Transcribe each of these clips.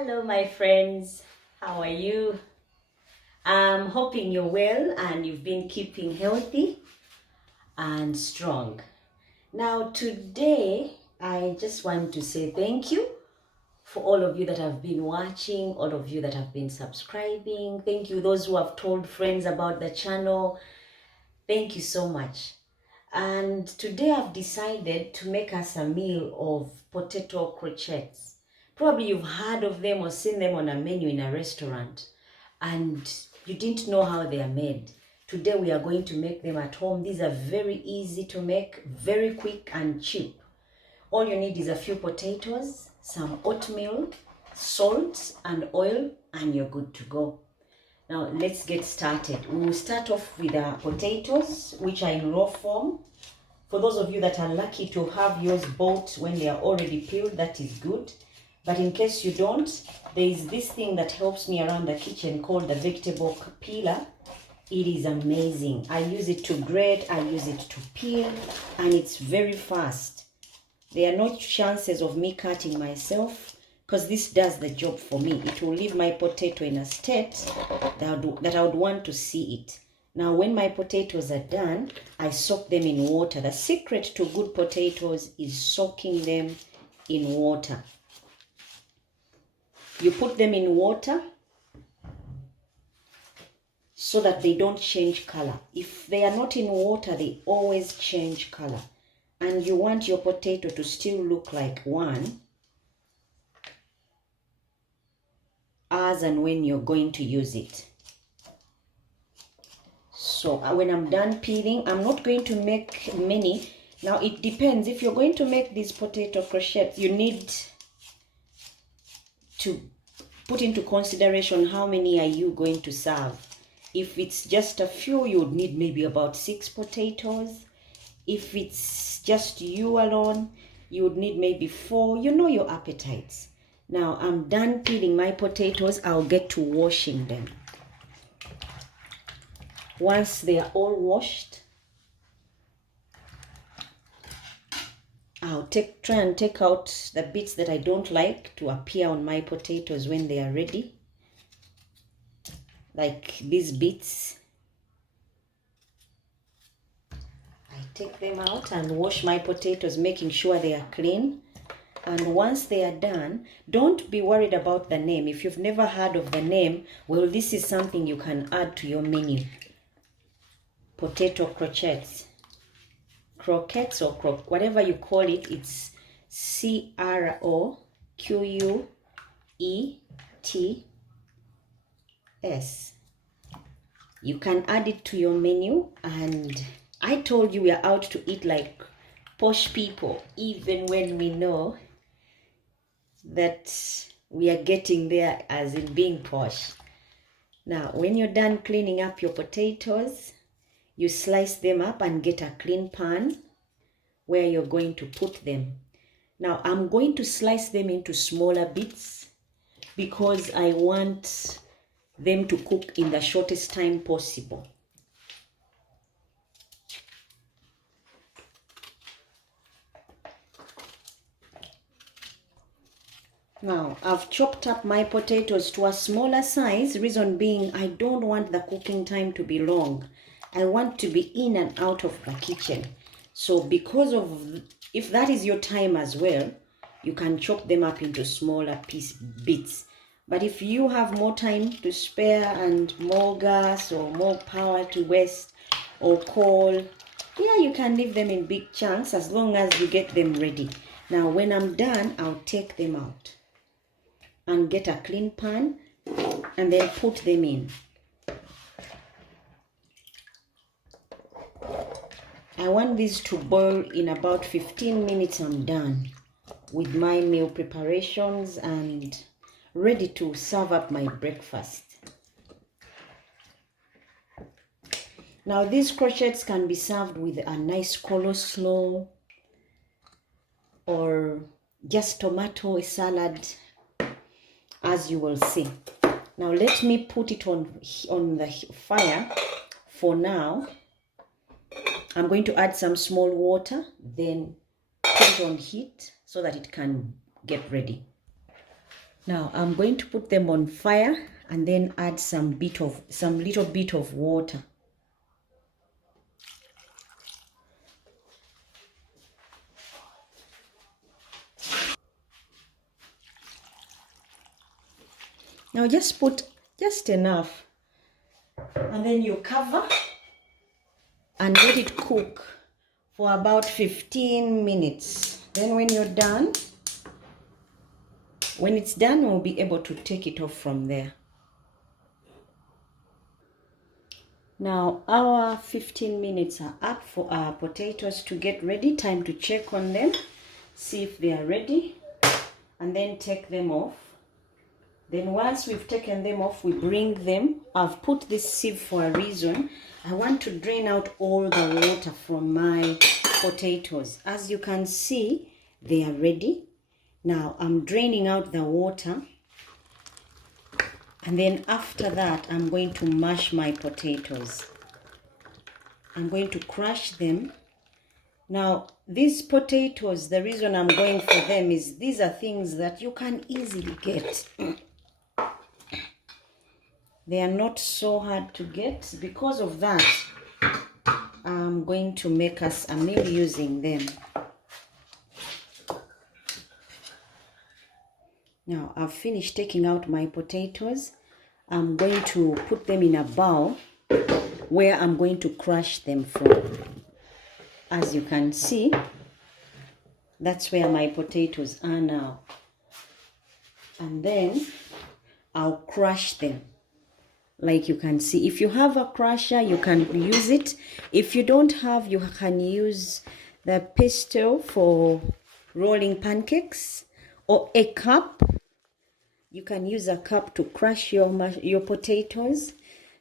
Hello my friends, how are you? I'm hoping you're well and you've been keeping healthy and strong. Now today I just want to say thank you for all of you that have been watching, all of you that have been subscribing. Thank you those who have told friends about the channel. Thank you so much. And today I've decided to make us a meal of potato croquettes. Probably you've heard of them or seen them on a menu in a restaurant and you didn't know how they are made. Today we are going to make them at home. These are very easy to make, very quick and cheap. All you need is a few potatoes, some oatmeal, salt and oil, and you're good to go. Now let's get started. We will start off with our potatoes, which are in raw form. For those of you that are lucky to have yours bought when they are already peeled, that is good. But in case you don't, there is this thing that helps me around the kitchen called the vegetable peeler. It is amazing. I use it to grate, I use it to peel, and it's very fast. There are no chances of me cutting myself because this does the job for me. It will leave my potato in a state that I would want to see it. Now, when my potatoes are done, I soak them in water. The secret to good potatoes is soaking them in water. You put them in water so that they don't change color. If they are not in water, they always change color. And you want your potato to still look like one as and when you're going to use it. So when I'm done peeling, I'm not going to make many. Now it depends. If you're going to make these potato croquettes, you need to put into consideration how many are you going to serve. If it's just a few, you would need maybe about 6 potatoes. If it's just you alone, you would need maybe 4. You know your appetites. Now I'm done peeling my potatoes. I'll get to washing them. Once they are all washed, I'll try and take out the bits that I don't like to appear on my potatoes when they are ready. Like these bits. I take them out and wash my potatoes, making sure they are clean. And once they are done, don't be worried about the name. If you've never heard of the name, well, this is something you can add to your menu. Potato croquettes. Croquettes or whatever you call it, it's croquettes. You can add it to your menu, and I told you we are out to eat like posh people, even when we know that we are getting there as in being posh. Now, when you're done cleaning up your potatoes, you slice them up and get a clean pan where you're going to put them. Now, I'm going to slice them into smaller bits because I want them to cook in the shortest time possible. Now, I've chopped up my potatoes to a smaller size, reason being I don't want the cooking time to be long. I want to be in and out of the kitchen. So because of, if that is your time as well, you can chop them up into smaller bits. But if you have more time to spare and more gas or more power to waste or coal, yeah, you can leave them in big chunks as long as you get them ready. Now, when I'm done, I'll take them out and get a clean pan and then put them in. I want these to boil in about 15 minutes. I'm done with my meal preparations and ready to serve up my breakfast. Now these croquettes can be served with a nice coleslaw or just tomato salad, as you will see. Now let me put it on the fire for now. I'm going to add some small water, then put it on heat so that it can get ready. Now I'm going to put them on fire and then add some little bit of water. Now just put just enough, and then you cover and let it cook for about 15 minutes. Then when you're done, when it's done, we'll be able to take it off from there. Now our 15 minutes are up for our potatoes to get ready. Time to check on them, see if they are ready, and then take them off. Then once we've taken them off, we bring them. I've put this sieve for a reason. I want to drain out all the water from my potatoes. As you can see, they are ready. Now I'm draining out the water. And then after that, I'm going to mash my potatoes. I'm going to crush them. Now, these potatoes, the reason I'm going for them is these are things that you can easily get. They are not so hard to get. Because of that, I'm going to make us a meal using them. Now, I've finished taking out my potatoes. I'm going to put them in a bowl where I'm going to crush them from. As you can see, that's where my potatoes are now. And then I'll crush them. Like you can see, if you have a crusher, you can use it. If you don't have, you can use the pestle for rolling pancakes, or a cup. You can use a cup to crush your potatoes.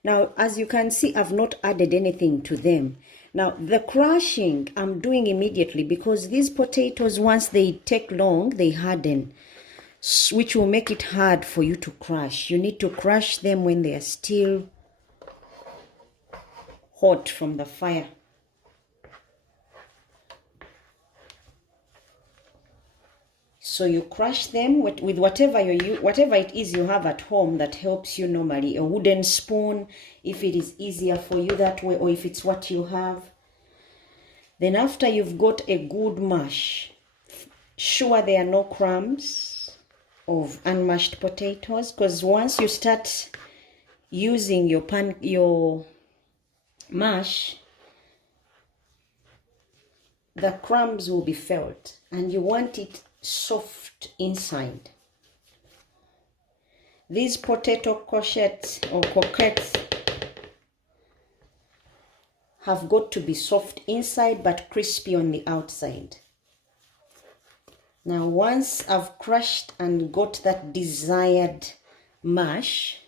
Now, as you can see, I've not added anything to them. Now, the crushing I'm doing immediately because these potatoes, once they take long, they harden, which will make it hard for you to crush. You need to crush them when they are still hot from the fire. So you crush them with whatever it is you have at home that helps you normally. A wooden spoon, if it is easier for you that way, or if it's what you have. Then after you've got a good mash, sure there are no crumbs of unmashed potatoes, because once you start using your mash, the crumbs will be felt, and you want it soft inside. These potato croquettes or croquettes have got to be soft inside but crispy on the outside. Now once I've crushed and got that desired mash,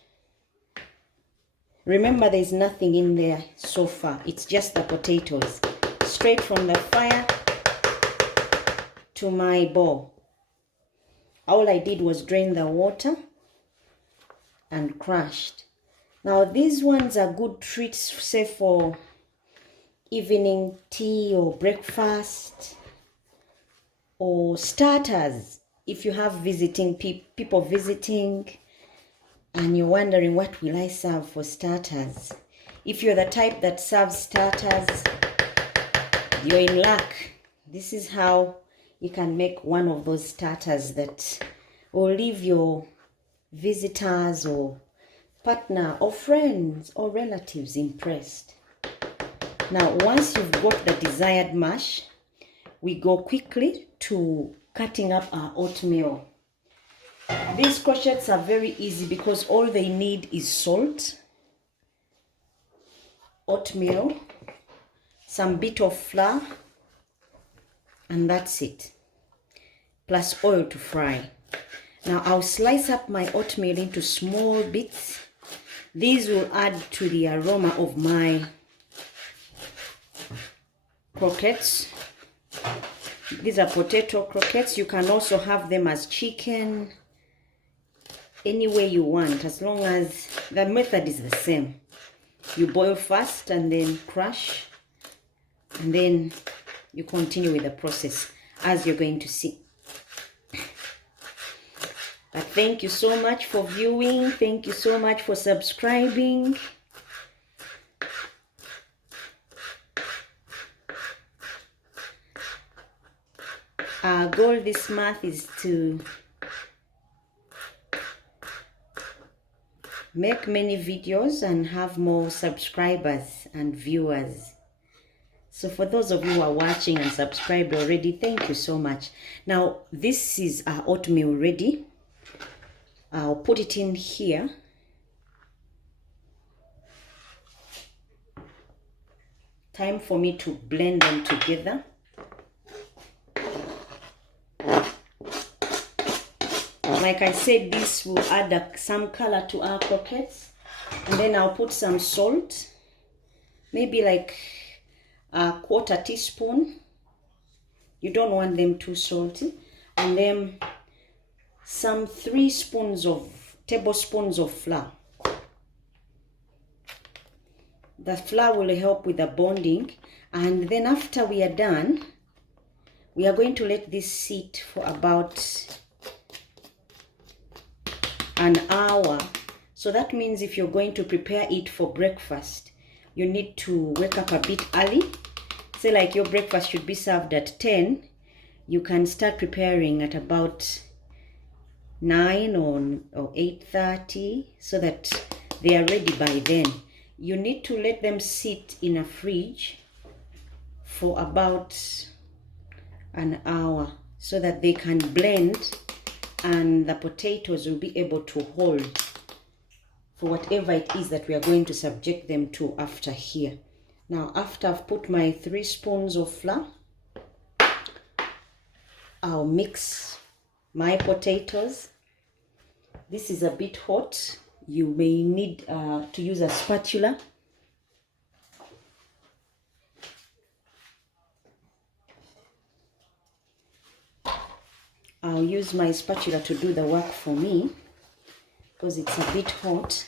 remember there's nothing in there so far, it's just the potatoes, straight from the fire to my bowl. All I did was drain the water and crushed. Now these ones are good treats, say for evening tea or breakfast or starters. If you have visiting people visiting and you're wondering what will I serve for starters, if you're the type that serves starters, you're in luck. This is how you can make one of those starters that will leave your visitors or partner or friends or relatives impressed. Now, once you've got the desired mash, we go quickly to cutting up our oatmeal. These croquettes are very easy because all they need is salt, oatmeal, some bit of flour, and that's it, plus oil to fry. Now I'll slice up my oatmeal into small bits. These will add to the aroma of my croquettes. These are potato croquettes. You can also have them as chicken, any way you want, as long as the method is the same. You boil first and then crush, and then you continue with the process as you're going to see. But thank you so much for viewing. Thank you so much for subscribing. Our goal this month is to make many videos and have more subscribers and viewers. So for those of you who are watching and subscribed already, thank you so much. Now, this is our oatmeal ready. I'll put it in here. Time for me to blend them together. Like I said, this will add some color to our croquettes. And then I'll put some salt, maybe like a 1/4 teaspoon. You don't want them too salty. And then some 3 tablespoons of flour. The flour will help with the bonding. And then after we are done, we are going to let this sit for about an hour. So that means if you're going to prepare it for breakfast, you need to wake up a bit early. Say like your breakfast should be served at 10. You can start preparing at about 9 or 8:30 so that they are ready by then. You need to let them sit in a fridge for about an hour so that they can blend and the potatoes will be able to hold for whatever it is that we are going to subject them to after here. Now, after I've put my 3 spoons of flour, I'll mix my potatoes. This is a bit hot. You may need to use a spatula. I'll use my spatula to do the work for me because it's a bit hot.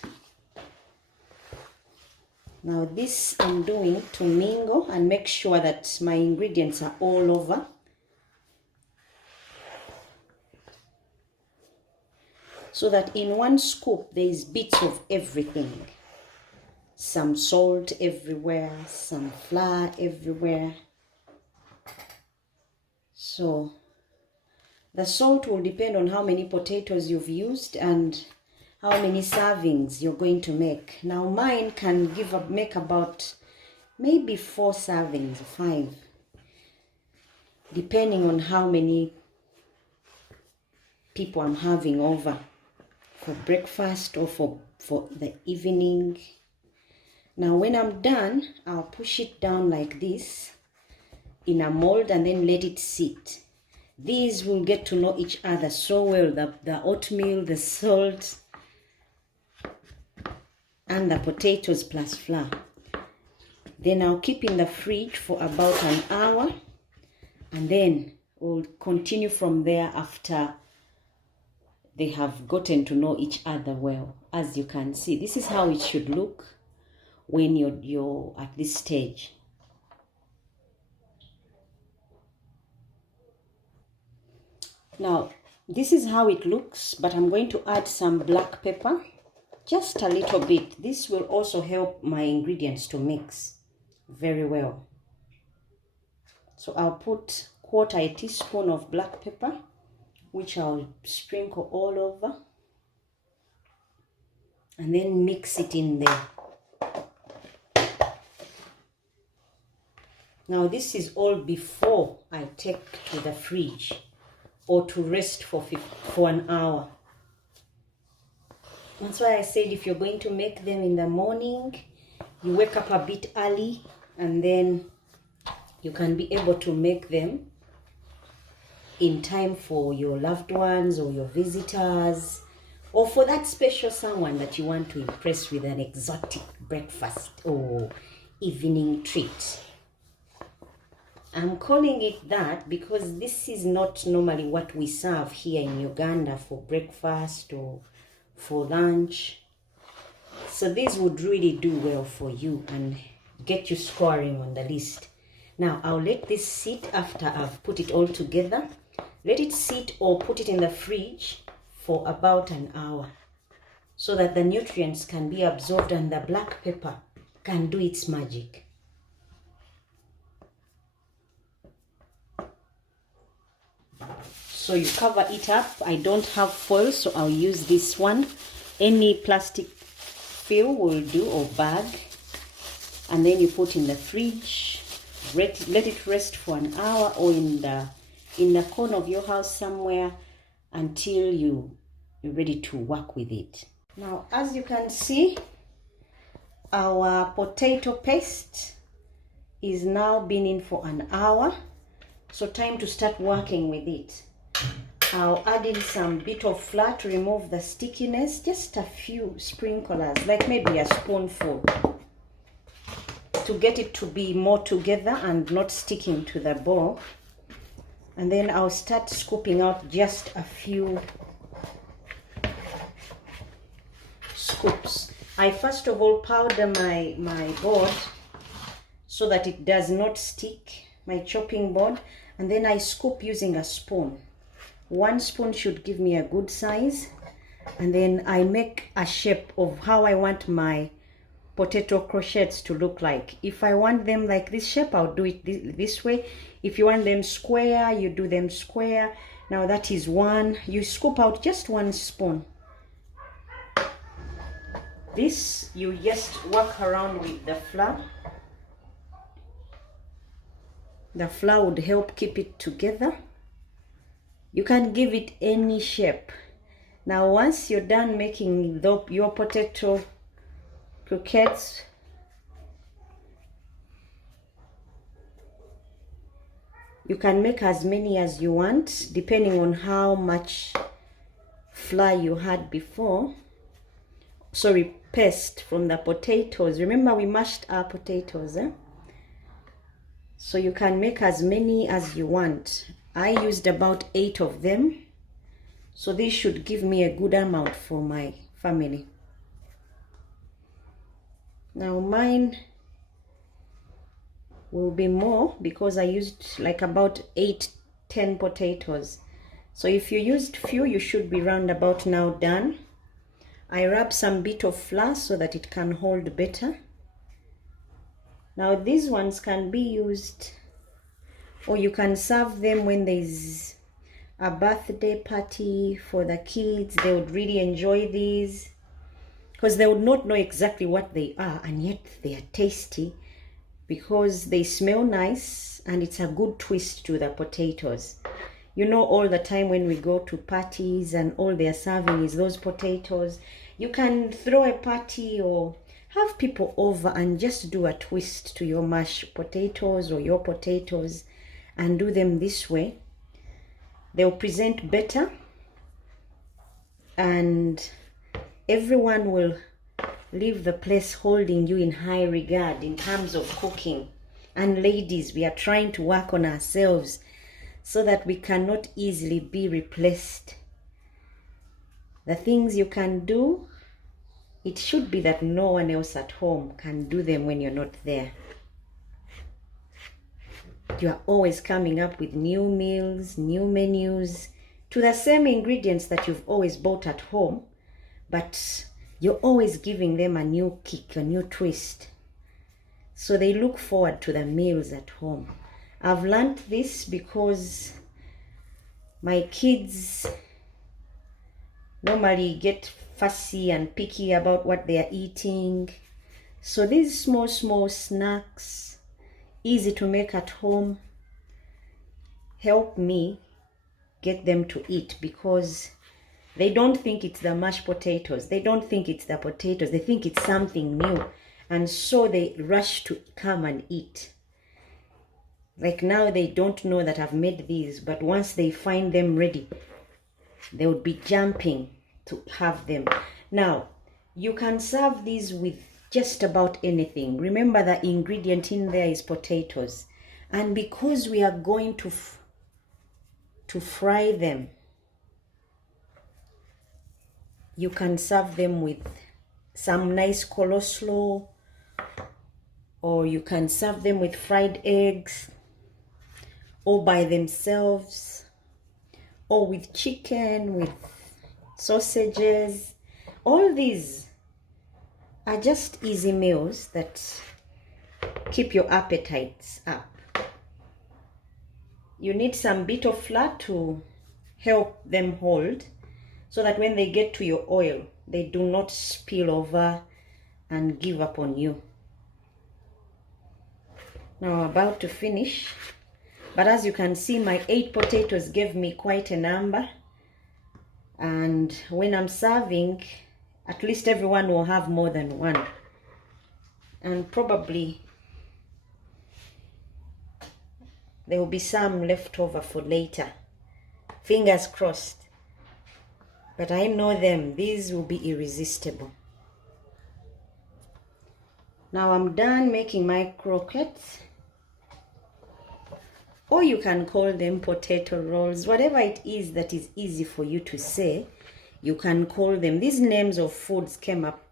Now this I'm doing to mingle and make sure that my ingredients are all over. So that in one scoop there is bits of everything. Some salt everywhere, some flour everywhere. So the salt will depend on how many potatoes you've used and how many servings you're going to make. Now mine can make about maybe 4 servings, 5, depending on how many people I'm having over for breakfast or for the evening. Now when I'm done, I'll push it down like this in a mold and then let it sit. These will get to know each other so well, the oatmeal, the salt, and the potatoes plus flour. Then I'll keep in the fridge for about an hour, and then we'll continue from there after they have gotten to know each other well. As you can see, this is how it should look when you're at this stage. Now, this is how it looks, but I'm going to add some black pepper, just a little bit. This will also help my ingredients to mix very well. So I'll put 1/4 teaspoon of black pepper, which I'll sprinkle all over, and then mix it in there. Now this is all before I take to the fridge or to rest for an hour. That's why I said if you're going to make them in the morning, you wake up a bit early and then you can be able to make them in time for your loved ones or your visitors, or for that special someone that you want to impress with an exotic breakfast or evening treat. I'm calling it that because this is not normally what we serve here in Uganda for breakfast or for lunch. So these would really do well for you and get you scoring on the list. Now I'll let this sit after I've put it all together. Let it sit or put it in the fridge for about an hour so that the nutrients can be absorbed and the black pepper can do its magic. So you cover it up. I don't have foil, so I'll use this one. Any plastic fill will do, or bag. And then you put in the fridge. Let it rest for an hour, or in the corner of your house somewhere until you're ready to work with it. Now, as you can see, our potato paste is now been in for an hour. So time to start working with it. I'll add in some bit of flour to remove the stickiness, just a few sprinklers, like maybe a spoonful, to get it to be more together and not sticking to the bowl. And then I'll start scooping out just a few scoops. I first of all powder my board so that it does not stick, my chopping board, and then I scoop using a spoon. 1 spoon should give me a good size, and then I make a shape of how I want my potato croquettes to look like. If I want them like this shape, I'll do it this way. If you want them square, you do them square. Now that is one. You scoop out just 1 spoon. This, you just work around with the flour. The flour would help keep it together. You can give it any shape. Now once you're done making your potato croquettes, you can make as many as you want depending on how much flour you had before. Sorry, paste from the potatoes. Remember, we mashed our potatoes, So you can make as many as you want. I used about 8 of them, so this should give me a good amount for my family. Now mine will be more because I used like about 8-10 potatoes. So if you used few, you should be round about now done. I rub some bit of flour so that it can hold better. Now these ones can be used, or you can serve them when there's a birthday party for the kids. They would really enjoy these because they would not know exactly what they are, and yet they are tasty because they smell nice and it's a good twist to the potatoes. You know, all the time when we go to parties and all they're serving is those potatoes, you can throw a party or have people over and just do a twist to your mashed potatoes or your potatoes and do them this way. They'll present better and everyone will leave the place holding you in high regard in terms of cooking. And ladies, we are trying to work on ourselves so that we cannot easily be replaced. The things you can do, it should be that no one else at home can do them when you're not there. You are always coming up with new meals, new menus, to the same ingredients that you've always bought at home, but you're always giving them a new kick, a new twist. So they look forward to the meals at home. I've learned this because my kids normally get fussy and picky about what they are eating. So these small snacks, easy to make at home, help me get them to eat because they don't think it's the mashed potatoes. They don't think it's the potatoes. They think it's something new. And so they rush to come and eat. Like now they don't know that I've made these, but once they find them ready, they would be jumping to have them. Now, you can serve these with just about anything. Remember, the ingredient in there is potatoes. And because we are going to fry them, you can serve them with some nice coleslaw, or you can serve them with fried eggs, or by themselves, or with chicken, with sausages. All these are just easy meals that keep your appetites up. You need some bit of flour to help them hold, so that when they get to your oil, they do not spill over and give up on you. Now I'm about to finish, but as you can see, my 8 potatoes gave me quite a number, and when I'm serving, at least everyone will have more than one, and probably there will be some left over for later. Fingers crossed. But I know them, these will be irresistible. Now I'm done making my croquettes, or you can call them potato rolls. Whatever it is that is easy for you to say, you can call them. These names of foods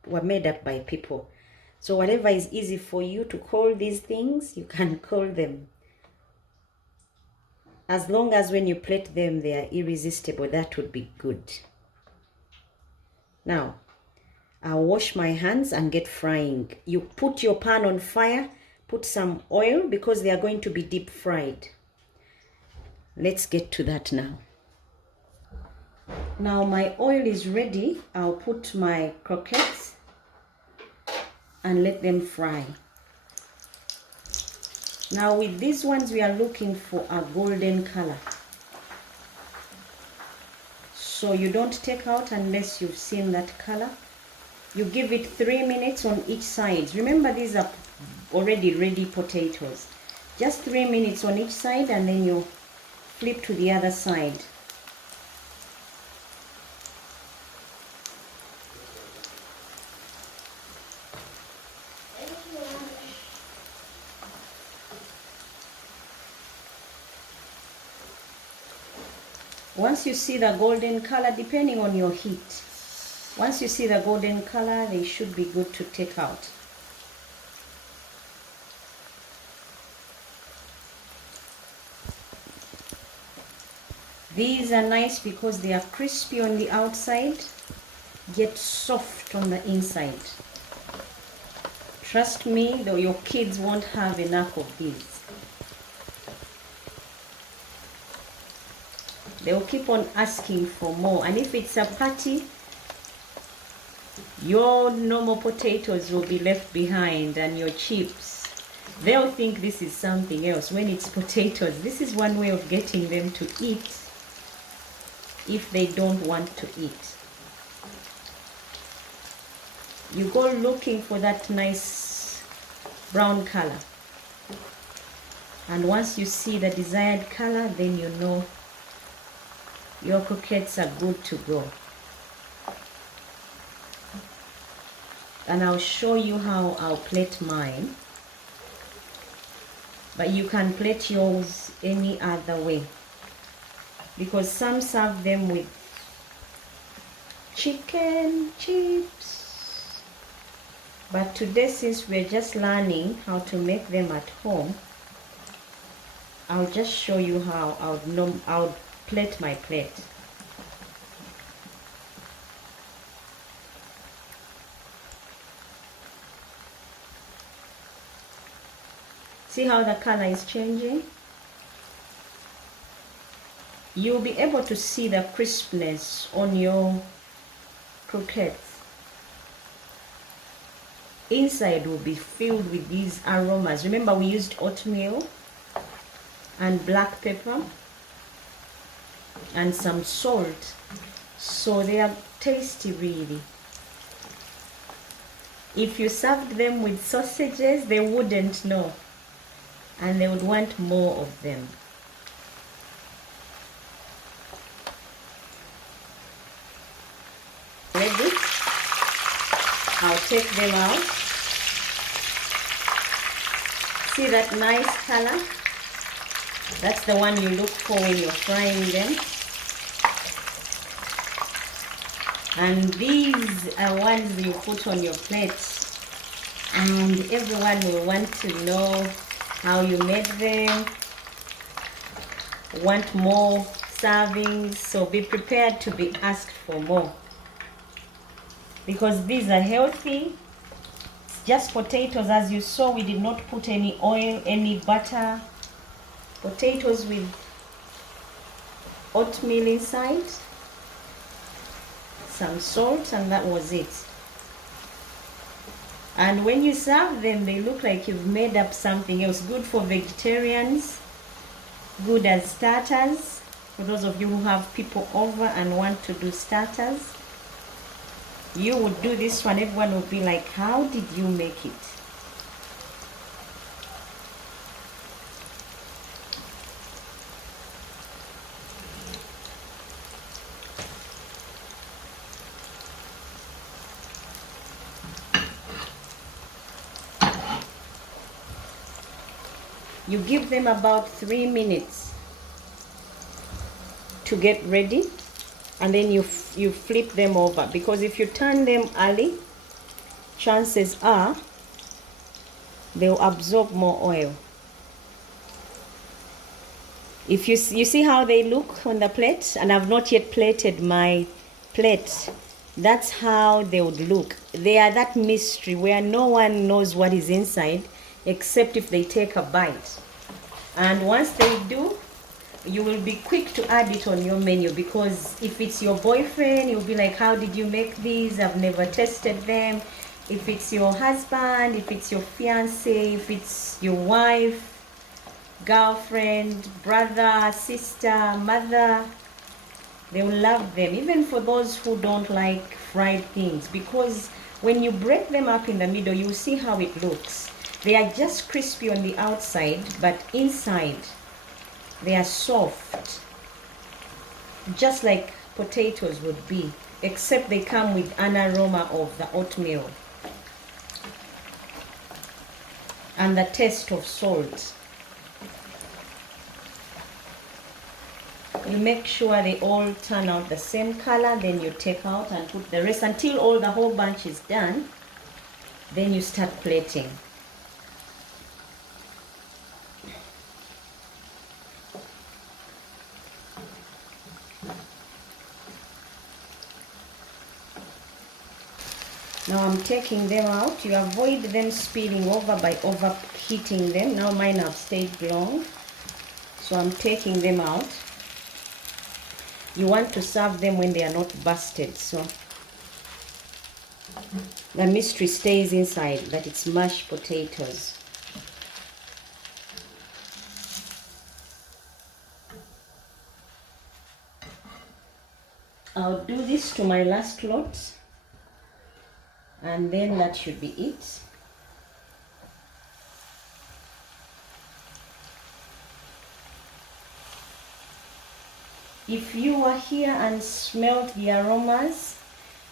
were made up by people. So whatever is easy for you to call these things, you can call them. As long as when you plate them, they are irresistible, that would be good. Now, I'll wash my hands and get frying. You put your pan on fire, put some oil because they are going to be deep fried. Let's get to that now. Now my oil is ready. I'll put my croquettes and let them fry. Now with these ones, we are looking for a golden color. So you don't take out unless you've seen that color. You give it 3 minutes on each side. Remember, these are already ready potatoes. Just 3 minutes on each side, and then you flip to the other side. Once you see the golden color, depending on your heat, once you see the golden color, they should be good to take out. These are nice because they are crispy on the outside, yet soft on the inside. Trust me, though, your kids won't have enough of these. They will keep on asking for more, and if it's a party, your normal potatoes will be left behind and your chips. They'll think this is something else when it's potatoes. This is one way of getting them to eat if they don't want to eat. You go looking for that nice brown color, and once you see the desired color, then you know your croquettes are good to go. And I'll show you how I'll plate mine, but you can plate yours any other way, because some serve them with chicken, chips. But today, since we're just learning how to make them at home, I'll just show you how I'll plate my plate. See how the color is changing? You'll be able to see the crispness on your croquettes. Inside will be filled with these aromas. Remember, we used oatmeal and black pepper and some salt, so they are tasty really. If you served them with sausages, they wouldn't know, and they would want more of them. Ready? I'll take them out. See that nice color? That's the one you look for when you're frying them. And these are ones you put on your plate, and everyone will want to know how you made them, want more servings, so be prepared to be asked for more, because these are healthy. It's just potatoes. As you saw, we did not put any oil, any butter. Potatoes with oatmeal inside, some salt, and that was it. And when you serve them, they look like you've made up something else. Good for vegetarians, good as starters, for those of you who have people over and want to do starters. You would do this one, everyone will be like, how did you make it? You give them about 3 minutes to get ready, and then you flip them over, because if you turn them early, chances are they'll absorb more oil. If you see how they look on the plate, and I've not yet plated my plate, that's how they would look. They are that mystery where no one knows what is inside except if they take a bite. And once they do, you will be quick to add it on your menu, because if it's your boyfriend, you'll be like, how did you make these? I've never tested them. If it's your husband, if it's your fiance, if it's your wife, girlfriend, brother, sister, mother, they will love them. Even for those who don't like fried things, because when you break them up in the middle, you'll see how it looks. They are just crispy on the outside, but inside they are soft, just like potatoes would be, except they come with an aroma of the oatmeal and the taste of salt. You make sure they all turn out the same color, then you take out and put the rest until all the whole bunch is done. Then you start plating. Now I'm taking them out. You avoid them spilling over by overheating them. Now mine have stayed long, so I'm taking them out. You want to serve them when they are not busted, so the mystery stays inside, that it's mashed potatoes. I'll do this to my last lot, and then that should be it. If you were here and smelled the aromas,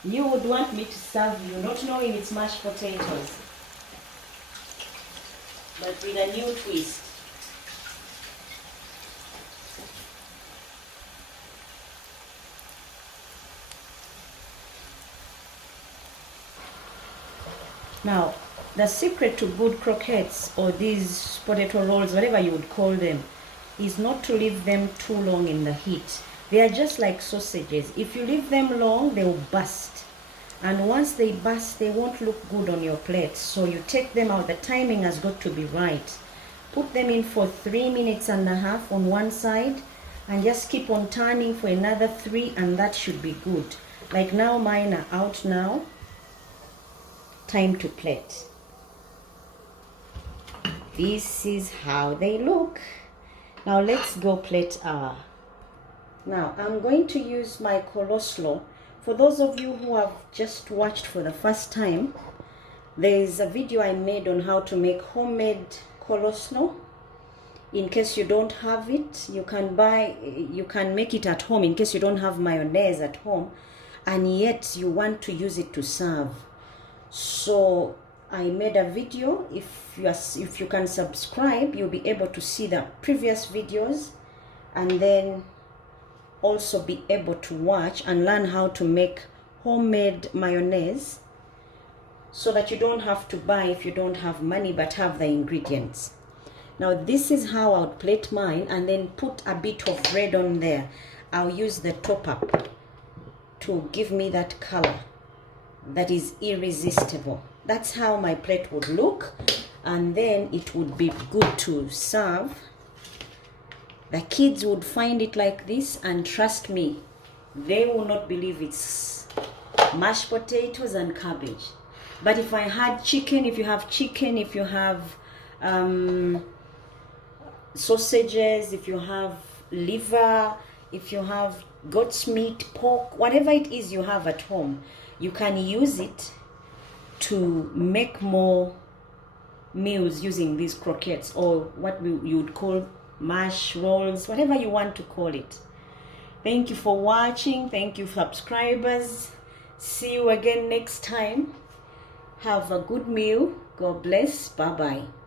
you would want me to serve you, not knowing it's mashed potatoes, but with a new twist. Now, the secret to good croquettes, or these potato rolls, whatever you would call them, is not to leave them too long in the heat. They are just like sausages. If you leave them long, they will burst. And once they burst, they won't look good on your plate. So you take them out. The timing has got to be right. Put them in for 3.5 minutes on one side, and just keep on turning for another 3, and that should be good. Like now, mine are out now. Time to plate. This is how they look. Now let's go plate our. Now I'm going to use my coleslaw. For those of you who have just watched for the first time, there is a video I made on how to make homemade coleslaw. In case you don't have it, you can make it at home in case you don't have mayonnaise at home, and yet you want to use it to serve. So I made a video. If you can subscribe, you'll be able to see the previous videos, and then also be able to watch and learn how to make homemade mayonnaise, so that you don't have to buy if you don't have money, but have the ingredients. Now this is how I would plate mine, and then put a bit of bread on there. I'll use the top up to give me that color that is irresistible. That's how my plate would look, and then it would be good to serve. The kids would find it like this, and trust me, they will not believe it's mashed potatoes and cabbage. But if I had chicken, if you have chicken, if you have sausages, if you have liver, if you have goat's meat, pork, whatever it is you have at home, you can use it to make more meals using these croquettes, or what you would call mash rolls, whatever you want to call it. Thank you for watching. Thank you, subscribers. See you again next time. Have a good meal. God bless. Bye-bye.